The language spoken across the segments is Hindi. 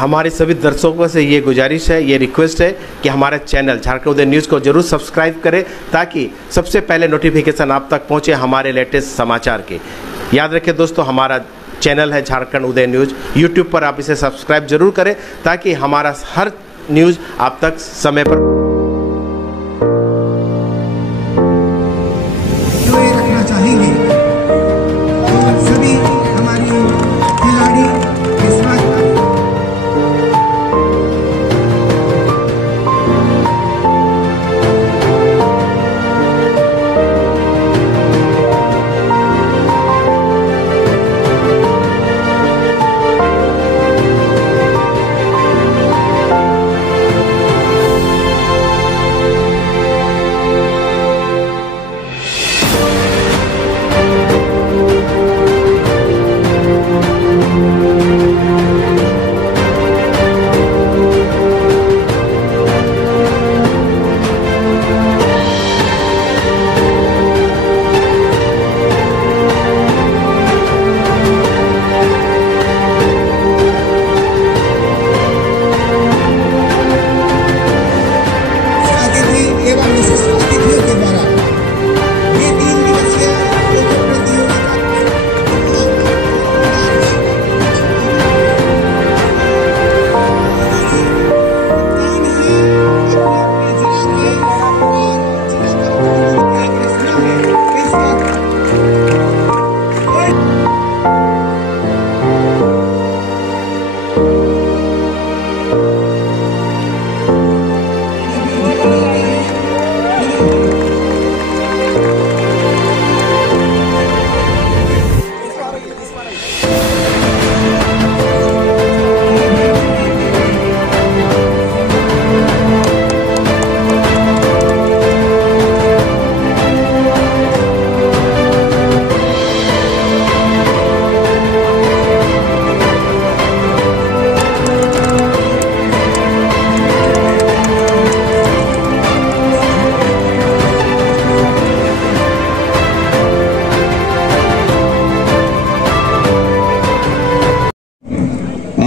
हमारे सभी दर्शकों से ये गुजारिश है, ये रिक्वेस्ट है कि हमारे चैनल झारखंड उदय न्यूज़ को जरूर सब्सक्राइब करें ताकि सबसे पहले नोटिफिकेशन आप तक पहुंचे हमारे लेटेस्ट समाचार के। याद रखें दोस्तों, हमारा चैनल है झारखंड उदय न्यूज़, यूट्यूब पर आप इसे सब्सक्राइब जरूर करें ताकि हमारा हर न्यूज़ आप तक समय पर रखना चाहेंगे। और सभी हमारी खिलाड़ी इस वक्त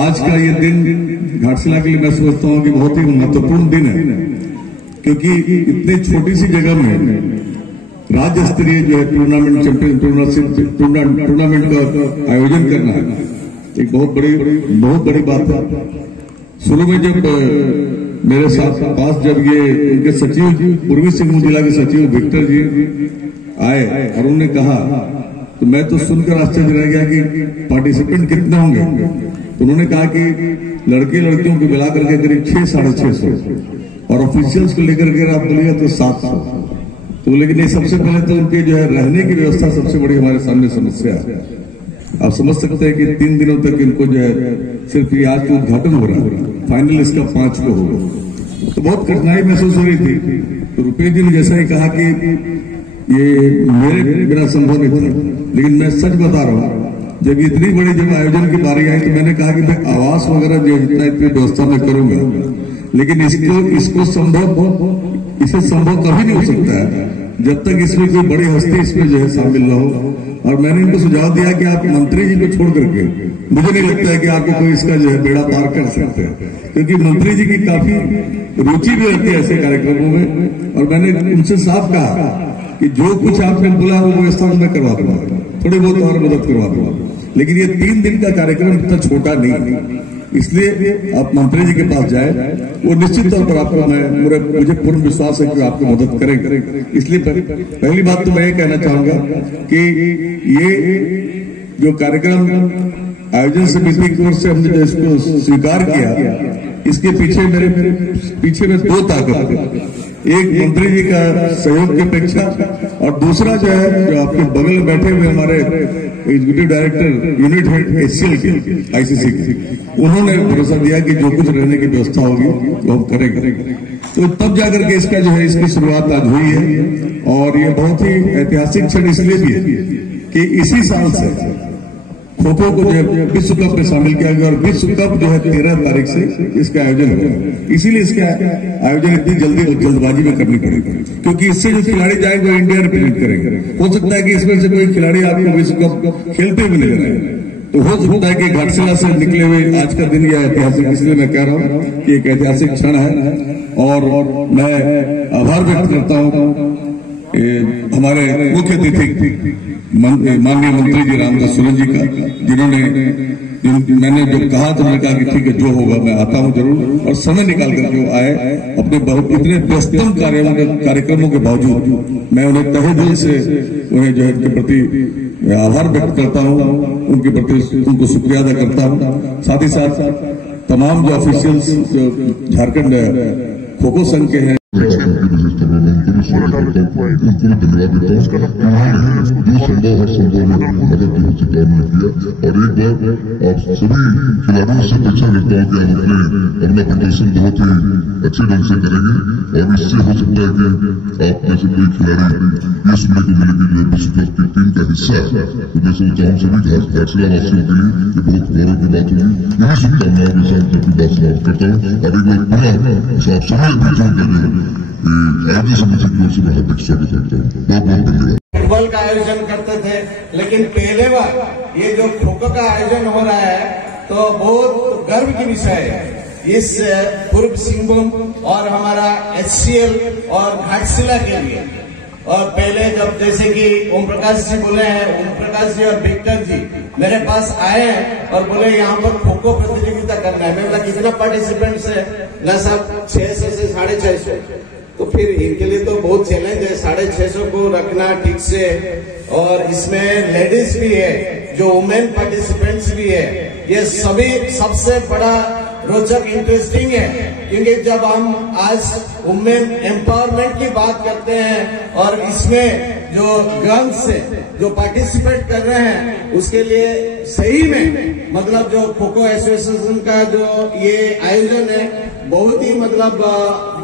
आज का ये दिन घाटशिला के लिए मैं सोचता हूँ कि बहुत ही महत्वपूर्ण दिन है, क्योंकि इतनी छोटी सी जगह में राज्य स्तरीय जो है टूर्नामेंट का आयोजन करना एक बहुत बड़ी बात है। शुरू में जब मेरे साथ पास जब ये उनके सचिव पूर्वी सिंहभूम जिला के सचिव विक्टर जी आए और उन्होंने कहा तो मैं तो सुनकर आश्चर्य रह गया कि पार्टिसिपेंट कितने होंगे। तो उन्होंने कहा कि लड़के लड़कियों को मिला करके करीब 600-650 और ऑफिशियल्स को लेकर के आप बोलिए तो 700। तो लेकिन ये सबसे पहले तो उनके जो है रहने की व्यवस्था सबसे बड़ी हमारे सामने समस्या है। आप समझ सकते हैं कि 3 दिनों तक इनको जो है सिर्फ ये आज तो उद्घाटन हो रहा है, फाइनल इसका 5 को होगा। तो बहुत कठिनाई महसूस हो रही थी। तो रुपेश जी ने जैसा ही कहा कि ये मेरे बिना संभव नहीं था, लेकिन मैं सच बता रहा हूँ, जब इतनी बड़ी जब आयोजन की बारी आई तो मैंने कहा कि मैं आवास वगैरह जो जितना इतनी व्यवस्था में करूंगा, लेकिन इसको इसे संभव कभी नहीं हो सकता है जब तक इसमें कोई बड़ी हस्ती इसमें जो है शामिल न हो। और मैंने इनको सुझाव दिया कि आप मंत्री जी को छोड़ करके, मुझे नहीं लगता है कि आपको कोई इसका जो है बेड़ा पार कर सकते हैं, क्योंकि मंत्री जी की काफी रुचि भी रहती है ऐसे कार्यक्रमों में। और मैंने उनसे साफ कहा कि जो कुछ आपने बोला वो व्यवस्था मैं करवा दूंगा, थोड़ी बहुत और मदद करवा दूंगा, लेकिन ये 3 दिन का कार्यक्रम इतना छोटा नहीं, इसलिए आप मंत्री जी के पास जाए, वो निश्चित तौर पर आपको मुझे पूर्ण विश्वास है कि आपको मदद करेंगे। इसलिए पहली बात तो मैं ये कहना चाहूंगा कि ये जो कार्यक्रम आयोजन समिति की ओर से हमने जो इसको स्वीकार किया, इसके पीछे में 2 ताकत है। एक मंत्री जी का सहयोग की अपेक्षा और दूसरा जो है जो आपके बगल में बैठे हुए हमारे executive director unit head HCL के आईसीसी के, उन्होंने भरोसा दिया कि जो कुछ रहने की व्यवस्था होगी वो हम करेंगे। तो तब जाकर के इसका जो है इसकी शुरुआत आज हुई है। और ये बहुत ही ऐतिहासिक क्षण इसलिए भी है कि इसी साल से खो खो को जो है विश्व कप में शामिल किया गया और विश्व कप जो है 13 तारीख से इसका आयोजन होगा। इसीलिए इसका आयोजन इतनी जल्दबाजी में करनी पड़ेगी, क्योंकि इससे जो खिलाड़ी जाएंगे वो इंडिया रिप्रेजेंट करेंगे। हो सकता है कि इसमें से कोई खिलाड़ी आपको विश्व कप खेलते भी नजर आए, तो हो सकता है कि घाटशिला से निकले हुए आज का दिन यह ऐतिहासिक, इसलिए मैं कह रहा हूँ कि एक ऐतिहासिक क्षण है। और मैं आभार व्यक्त करता हूँ हमारे मुख्य अतिथि माननीय मंत्री जी रामदास सोलन जी का, जिन्होंने मैंने जब कहा तो मैंने कहा कि ठीक है, जो होगा मैं आता हूं जरूर, और समय निकाल कर जो आए अपने बहुत इतने व्यस्तम कार्यक्रमों के बावजूद मैं उन्हें तहे दिल से उन्हें जो है उनके प्रति आभार व्यक्त करता हूं, उनके प्रति उनको शुक्रिया अदा करता हूं। साथ ही साथ तमाम जो ऑफिशियल्स जो झारखंड खो खो संघ के हैं धन्यवाद देता हूँ। जो संभव हर संभव में मदद की उचित काम ने किया। और एक बार आप सभी खिलाड़ियों से अपेक्षा करता हूँ कि आप अपना प्रदर्शन बहुत ही अच्छे ढंग से करेंगे, और इससे हो सकता है कि आप में से कोई खिलाड़ी ये सुनने को मिलेगी जो विश्व कप की टीम का हिस्सा है। तो मैं सोचता हूँ सभी घाटशिला वासियों के लिए ये बहुत गौरव की बात होगी। यही शुभकामनाओं के साथ अपनी बात समाप्त करता हूँ। और एक बार पुनः आप सभी भी जोड़ देंगे आयोजन समिति की ओर से मैं हार्दिक स्वागत करता हूँ। बहुत बहुत धन्यवाद। फुटबॉल का आयोजन करते थे, लेकिन पहले बार ये जो खो खो का आयोजन हो रहा है तो बहुत गर्व की विषय है इस पूर्व सिंहभूम और हमारा HCL और घाटशिला के लिए। और पहले जब जैसे कि ओम प्रकाश जी बोले हैं, ओम प्रकाश जी और विक्टर जी मेरे पास आए हैं और बोले यहाँ पर खो खो प्रतियोगिता करना है। मैं बोला कितना पार्टिसिपेंट्स है ना साहब, 600 से 650। तो फिर इनके लिए तो बहुत चैलेंज है 650 को रखना ठीक से। और इसमें लेडीज भी है, जो वुमेन पार्टिसिपेंट्स भी है। ये सभी सबसे बड़ा रोचक इंटरेस्टिंग है, क्योंकि जब हम आज वुमेन एम्पावरमेंट की बात करते हैं और इसमें जो गर्ल्स से जो पार्टिसिपेट कर रहे हैं उसके लिए सही में मतलब जो खो खो एसोसिएशन का जो ये आयोजन है बहुत ही मतलब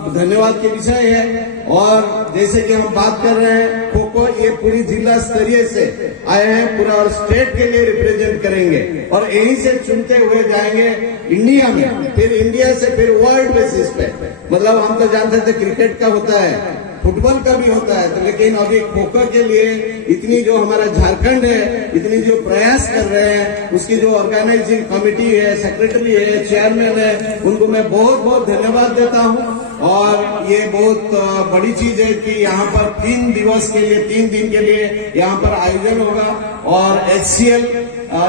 धन्यवाद के विषय है। और जैसे कि हम बात कर रहे हैं खो खो, ये पूरी जिला स्तरीय से आए हैं पूरा, और स्टेट के लिए रिप्रेजेंट करेंगे और यहीं से चुनते हुए जाएंगे इंडिया में, फिर इंडिया से फिर वर्ल्ड बेसिस पे। मतलब हम तो जानते थे क्रिकेट का होता है, फुटबॉल का भी होता है, तो लेकिन अभी खो खो के लिए इतनी जो हमारा झारखंड है इतनी जो प्रयास कर रहे हैं, उसकी जो ऑर्गेनाइजिंग कमेटी है, सेक्रेटरी है, चेयरमैन है, उनको मैं बहुत बहुत धन्यवाद देता हूं। और ये बहुत बड़ी चीज है कि यहाँ पर 3 दिवस के लिए 3 दिन के लिए यहाँ पर आयोजन होगा। और HCL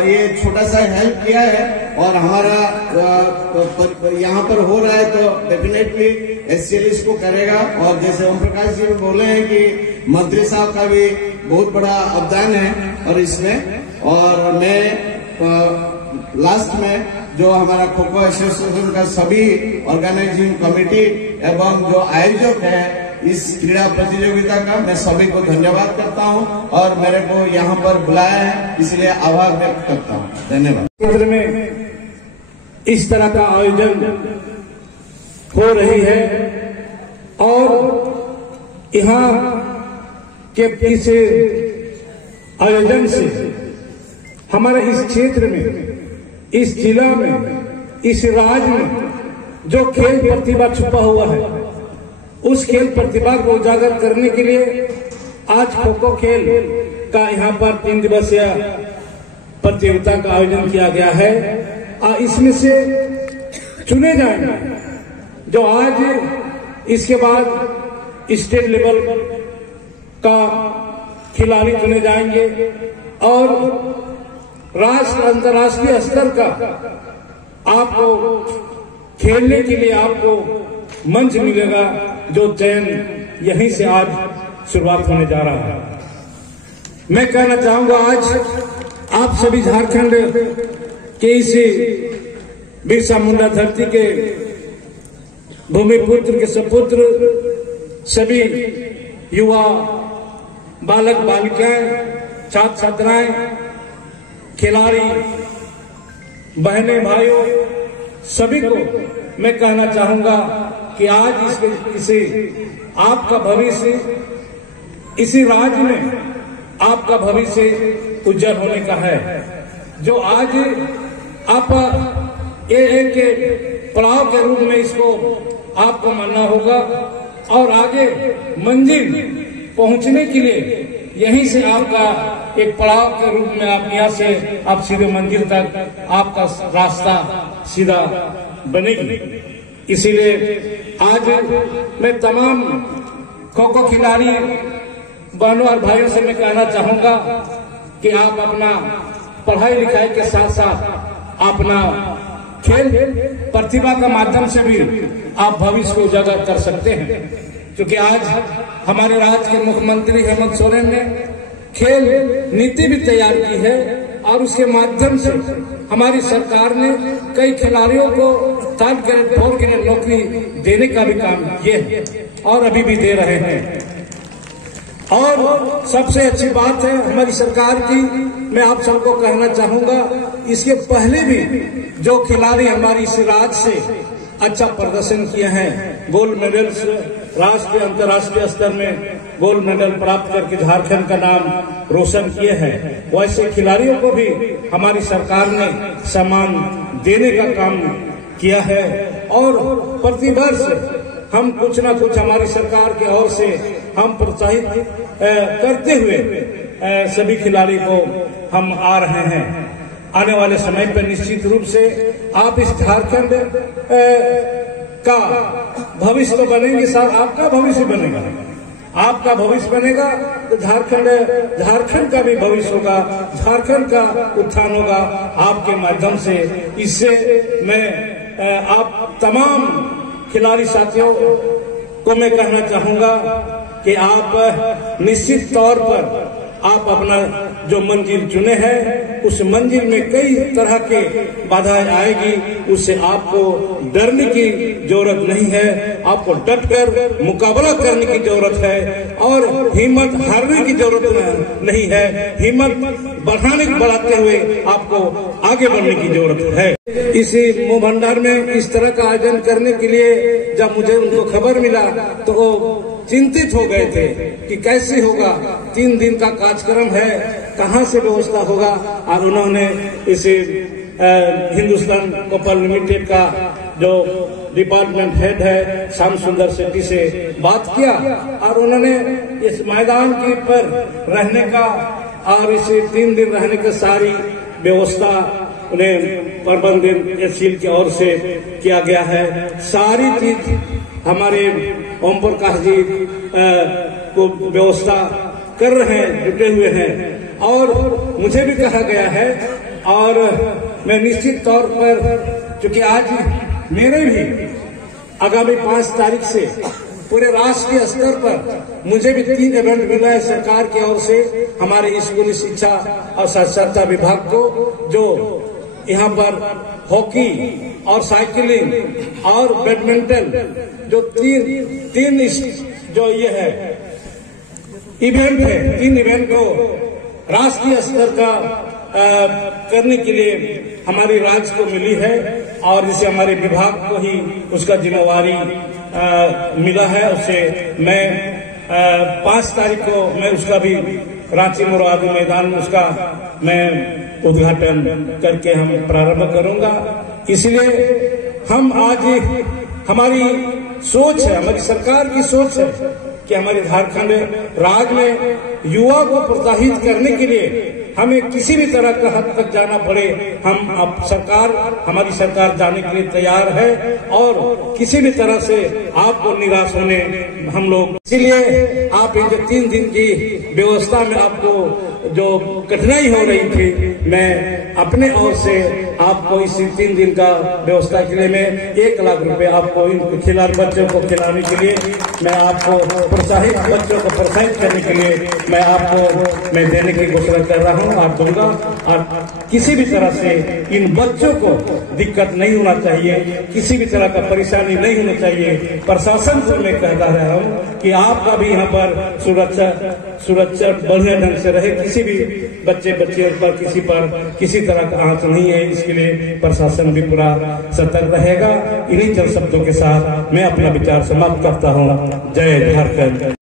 ये छोटा सा हेल्प किया है और हमारा यहाँ पर हो रहा है तो डेफिनेटली HCL इसको करेगा। और जैसे ओम प्रकाश जी बोले हैं कि मंत्री साहब का भी बहुत बड़ा योगदान है और इसमें। और मैं लास्ट में जो हमारा खो खो एसोसिएशन का सभी ऑर्गेनाइजिंग कमेटी एवं जो आयोजक है इस क्रीड़ा प्रतियोगिता का, मैं सभी को धन्यवाद करता हूं और मेरे को यहाँ पर बुलाया है इसलिए आभार व्यक्त करता हूं। धन्यवाद। क्षेत्र में इस तरह का आयोजन हो रही है और यहाँ के इस आयोजन से हमारे इस क्षेत्र में, इस जिला में, इस राज्य में जो खेल प्रतिभा छुपा हुआ है उस खेल प्रतिभा को उजागर करने के लिए आज खो खो खेल का यहाँ पर 3 दिवसीय प्रतियोगिता का आयोजन किया गया है। इसमें से चुने जाएंगे जो आज इसके बाद स्टेट लेवल का खिलाड़ी चुने जाएंगे और राष्ट्र अंतर्राष्ट्रीय स्तर का आपको खेलने के लिए आपको मंच मिलेगा, जो चयन यहीं से आज शुरुआत होने जा रहा है। मैं कहना चाहूंगा आज आप सभी झारखंड के इस बिरसा मुंडा धरती के भूमिपुत्र के सपुत्र सभी युवा बालक बालिकाएं, छात्र छात्राएं, खिलाड़ी, बहनें भाइयों, सभी को मैं कहना चाहूंगा कि आज इसे आपका भविष्य, इसी राज्य में आपका भविष्य उज्जवल होने का है। जो आज आप एक पड़ाव के रूप में इसको आपको मानना होगा और आगे मंजिल पहुंचने के लिए यहीं से आपका एक पड़ाव के रूप में आप यहाँ से आप सीधे मंजिल तक आपका रास्ता सीधा बनेगी। इसीलिए आज मैं तमाम खो-खो खिलाड़ी बहनों और भाइयों से मैं कहना चाहूंगा कि आप अपना पढ़ाई लिखाई के साथ साथ अपना खेल प्रतिभा का माध्यम से भी आप भविष्य को उजागर कर सकते हैं, क्योंकि आज हमारे राज्य के मुख्यमंत्री हेमंत सोरेन ने खेल नीति भी तैयार की है और उसके माध्यम से हमारी सरकार ने कई खिलाड़ियों को 3rd ग्रेड 4th ग्रेड नौकरी देने का भी काम किए है और अभी भी दे रहे हैं। और सबसे अच्छी बात है हमारी सरकार की, मैं आप सबको कहना चाहूंगा, इसके पहले भी जो खिलाड़ी हमारी इस राज्य से अच्छा प्रदर्शन किए हैं, गोल्ड मेडल्स राष्ट्रीय अंतर्राष्ट्रीय स्तर में गोल्ड मेडल प्राप्त करके झारखंड का नाम रोशन किए हैं, वैसे खिलाड़ियों को भी हमारी सरकार ने सम्मान देने का काम किया है। और प्रतिवर्ष हम कुछ ना कुछ हमारी सरकार की ओर से हम प्रोत्साहित करते हुए सभी खिलाड़ी को हम आ रहे हैं। आने वाले समय पर निश्चित रूप से आप इस झारखंड का भविष्य तो बनेंगे सर, आपका भविष्य बनेगा, आपका भविष्य बनेगा तो झारखंड का भी भविष्य होगा, झारखंड का उत्थान होगा आपके माध्यम से। इससे मैं आप तमाम खिलाड़ी साथियों को मैं कहना चाहूंगा कि आप निश्चित तौर पर आप अपना जो मंजिल चुने हैं उस मंजिल में कई तरह के बाधाएं आएगी, उससे आपको डरने की जरूरत नहीं है, आपको डटकर मुकाबला करने की जरूरत है और हिम्मत हारने की जरूरत नहीं है, हिम्मत बढ़ाते हुए आपको आगे बढ़ने की जरूरत है। इसी मुंह भंडार में इस तरह का आयोजन करने के लिए जब मुझे उनको खबर मिला तो वो चिंतित हो गए थे कि कैसे होगा, 3 दिन का कार्यक्रम है, कहां से व्यवस्था होगा। और उन्होंने इसे हिंदुस्तान कोपल लिमिटेड का जो डिपार्टमेंट हेड है श्याम सुंदर शेट्टी से बात किया और उन्होंने इस मैदान के पर रहने का और इसे 3 दिन रहने की सारी व्यवस्था उन्हें प्रबंधन एससीएल की ओर से किया गया है। सारी चीज हमारे ओम प्रकाश जी को व्यवस्था कर रहे हैं, जुटे हुए हैं और मुझे भी कहा गया है और मैं निश्चित तौर पर, क्योंकि आज मेरे भी आगामी 5 तारीख से पूरे राष्ट्रीय स्तर पर मुझे भी 3 इवेंट मिला है सरकार की ओर से, हमारे स्कूली शिक्षा और साक्षरता विभाग को, जो यहाँ पर हॉकी और साइकिलिंग और बैडमिंटन जो तीन जो ये है इवेंट है, 3 इवेंट को राष्ट्रीय स्तर का करने के लिए हमारी राज्य को मिली है और जिसे हमारे विभाग को ही उसका जिम्मेवारी मिला है। उससे मैं 5 तारीख को मैं उसका भी रांची मुरादी मैदान में उसका मैं उद्घाटन करके हम प्रारंभ करूंगा। इसलिए हम आज हमारी सोच है, हमारी सरकार की सोच है कि हमारे झारखंड राज्य में युवा को प्रोत्साहित करने के लिए हमें किसी भी तरह का हद तक जाना पड़े, हमारी सरकार जाने के लिए तैयार है और किसी भी तरह से आपको निराश होने हम लोग, इसीलिए आप ये जो 3 दिन की व्यवस्था में आपको जो कठिनाई हो रही थी, मैं अपने ओर से आपको इस 3 दिन का व्यवस्था के लिए मैं 1 लाख रुपए आपको इन खिलाड़ी बच्चों को खिलाने के लिए, मैं आपको प्रोत्साहित बच्चों को प्रोत्साहित करने के लिए मैं देने की घोषणा कर रहा हूं और दूंगा। और किसी भी तरह से इन बच्चों को दिक्कत नहीं होना चाहिए, किसी भी तरह का परेशानी नहीं होना चाहिए। प्रशासन को मैं कहता रहा हूं कि आपका भी यहाँ पर सुरक्षा बढ़िया ढंग से रहे, किसी भी बच्चे पर किसी तरह का आंच नहीं है, इसके लिए प्रशासन भी पूरा सतर्क रहेगा। इन्हीं चंद शब्दों के साथ मैं अपना विचार समाप्त करता हूँ। जय झारखंड।